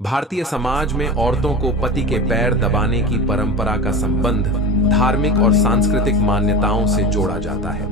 भारतीय समाज में औरतों को पति के पैर दबाने की परंपरा का संबंध धार्मिक और सांस्कृतिक मान्यताओं से जोड़ा जाता है।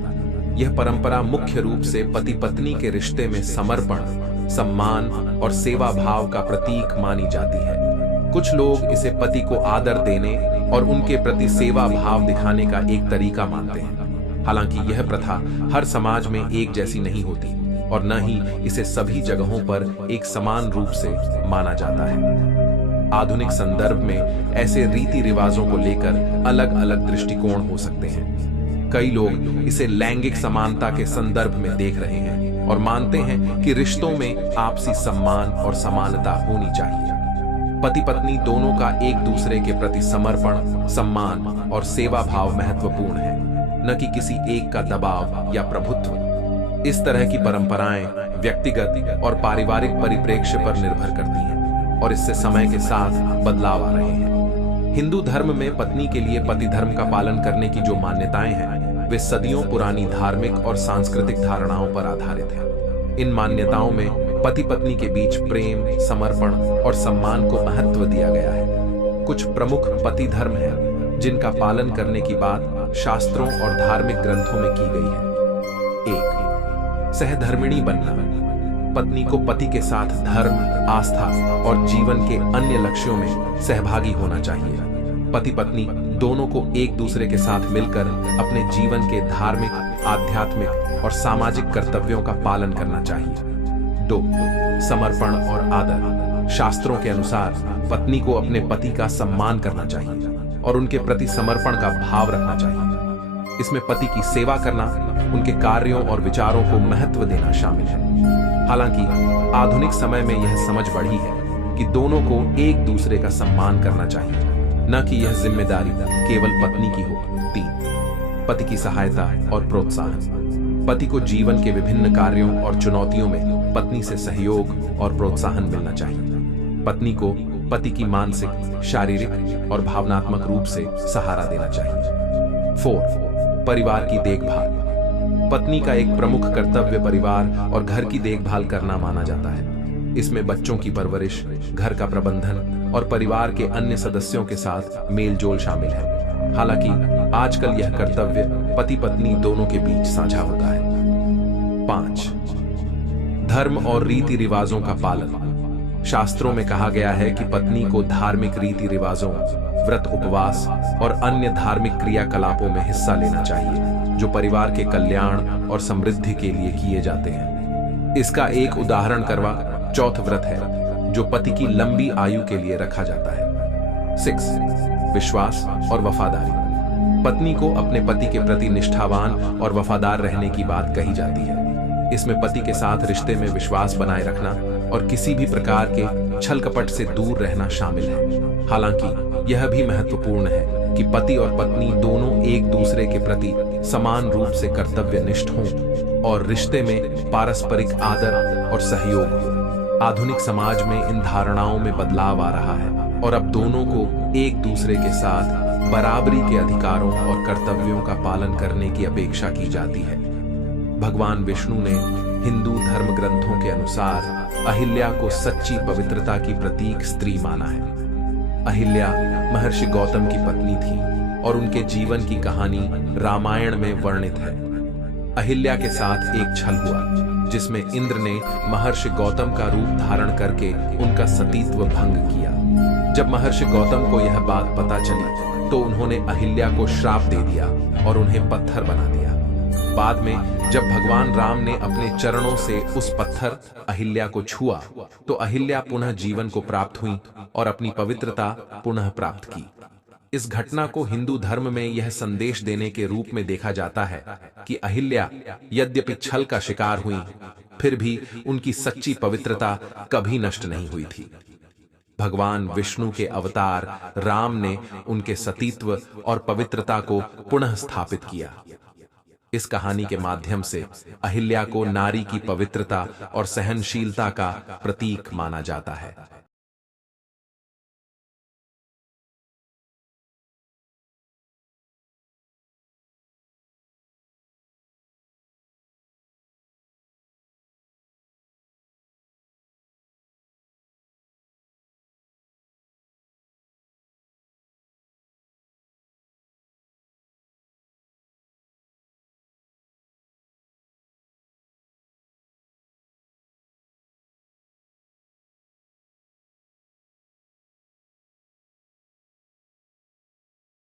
यह परंपरा मुख्य रूप से पति पत्नी के रिश्ते में समर्पण, सम्मान और सेवा भाव का प्रतीक मानी जाती है। कुछ लोग इसे पति को आदर देने और उनके प्रति सेवा भाव दिखाने का एक तरीका मानते हैं। हालांकि यह प्रथा हर समाज में एक जैसी नहीं होती और न ही इसे सभी जगहों पर एक समान रूप से माना जाता है। आधुनिक संदर्भ में ऐसे रीति रिवाजों को लेकर अलग अलग दृष्टिकोण हो सकते हैं। कई लोग इसे लैंगिक समानता के संदर्भ में देख रहे हैं और मानते हैं कि रिश्तों में आपसी सम्मान और समानता होनी चाहिए। पति पत्नी दोनों का एक दूसरे के प्रति समर्पण, सम्मान और सेवा भाव महत्वपूर्ण है, न कि किसी एक का दबाव या प्रभुत्व। इस तरह की परंपराएं व्यक्तिगत और पारिवारिक परिप्रेक्ष्य पर निर्भर करती हैं और इससे समय के साथ बदलाव आ रहे हैं। हिंदू धर्म में पत्नी के लिए पति धर्म का पालन करने की जो मान्यताएं हैं, वे सदियों पुरानी धार्मिक और सांस्कृतिक धारणाओं पर आधारित हैं। इन मान्यताओं में पति पत्नी के बीच प्रेम, समर्पण और सम्मान को महत्व दिया गया है। कुछ प्रमुख पति धर्म हैं जिनका पालन करने की बात शास्त्रों और धार्मिक ग्रंथों में की गई है। 1. सहधर्मिणी बनना। पत्नी को पति के साथ धर्म, आस्था और जीवन के अन्य लक्ष्यों में सहभागी होना चाहिए। पति पत्नी दोनों को एक दूसरे के साथ मिलकर अपने जीवन के धार्मिक, आध्यात्मिक और सामाजिक कर्तव्यों का पालन करना चाहिए। 2. समर्पण और आदर। शास्त्रों के अनुसार पत्नी को अपने पति का सम्मान करना चाहिए और उनके प्रति समर्पण का भाव रखना चाहिए। इसमें पति की सेवा करना, उनके कार्यों और विचारों को महत्व देना शामिल है। हालांकि आधुनिक समय में यह समझ बढ़ी है कि दोनों को एक दूसरे का सम्मान करना चाहिए, न कि यह जिम्मेदारी केवल पत्नी की हो। 3. पति की सहायता और प्रोत्साहन। पति को जीवन के विभिन्न कार्यों और चुनौतियों में पत्नी से सहयोग और प्रोत्साहन मिलना चाहिए। पत्नी को पति की मानसिक, शारीरिक और भावनात्मक रूप से सहारा देना चाहिए। 4. परिवार की देखभाल। पत्नी का एक प्रमुख कर्तव्य परिवार और घर की देखभाल करना माना जाता है। इसमें बच्चों की परवरिश, घर का प्रबंधन और परिवार के अन्य सदस्यों के साथ मेलजोल शामिल है। हालांकि आजकल यह कर्तव्य पति पत्नी दोनों के बीच साझा होता है। 5. धर्म और रीति रिवाजों का पालन। शास्त्रों में कहा गया है कि पत्नी को धार्मिक रीति रिवाजों, व्रत, उपवास और अन्य धार्मिक क्रियाकलापों में हिस्सा लेना चाहिए जो परिवार के कल्याण और समृद्धि के लिए किए जाते हैं। इसका एक उदाहरण करवा चौथ व्रत है जो पति की लंबी आयु के लिए रखा जाता है। 6. विश्वास और वफादारी। पत्नी को अपने पति के प्रति निष्ठावान और वफादार रहने की बात कही जाती है। इसमें पति के साथ रिश्ते में विश्वास बनाए रखना और किसी भी प्रकार के छल कपट से दूर रहना शामिल है। हालांकि यह भी महत्वपूर्ण है कि पति और पत्नी दोनों एक दूसरे के प्रति समान रूप से कर्तव्यनिष्ठ हों और रिश्ते में पारस्परिक आदर और सहयोग हो। आधुनिक समाज में इन धारणाओं में बदलाव आ रहा है और अब दोनों को एक दूसरे के साथ बराबरी के अधिकारों और कर्तव्यों का पालन करने की अपेक्षा की जाती है। भगवान विष्णु ने हिंदू धर्म ग्रंथों के अनुसार अहिल्या को सच्ची पवित्रता की प्रतीक स्त्री माना है। अहिल्या महर्षि गौतम की पत्नी थी और उनके जीवन की कहानी रामायण में वर्णित है। अहिल्या के साथ एक छल हुआ जिसमें इंद्र ने महर्षि गौतम का रूप धारण करके उनका सतीत्व भंग किया। जब महर्षि गौतम को यह बात पता चली तो उन्होंने अहिल्या को श्राप दे दिया और उन्हें पत्थर बना दिया। बाद में जब भगवान राम ने अपने चरणों से उस पत्थर अहिल्या को छुआ तो अहिल्या पुनः जीवन को प्राप्त हुई और अपनी पवित्रता पुनः प्राप्त की। इस घटना को हिंदू धर्म में यह संदेश देने के रूप में देखा जाता है कि अहिल्या यद्यपि छल का शिकार हुई, फिर भी उनकी सच्ची पवित्रता कभी नष्ट नहीं हुई थी। भगवान विष्णु के अवतार राम ने उनके सतीत्व और पवित्रता को पुनः स्थापित किया। इस कहानी के माध्यम से अहिल्या को नारी की पवित्रता और सहनशीलता का प्रतीक माना जाता है।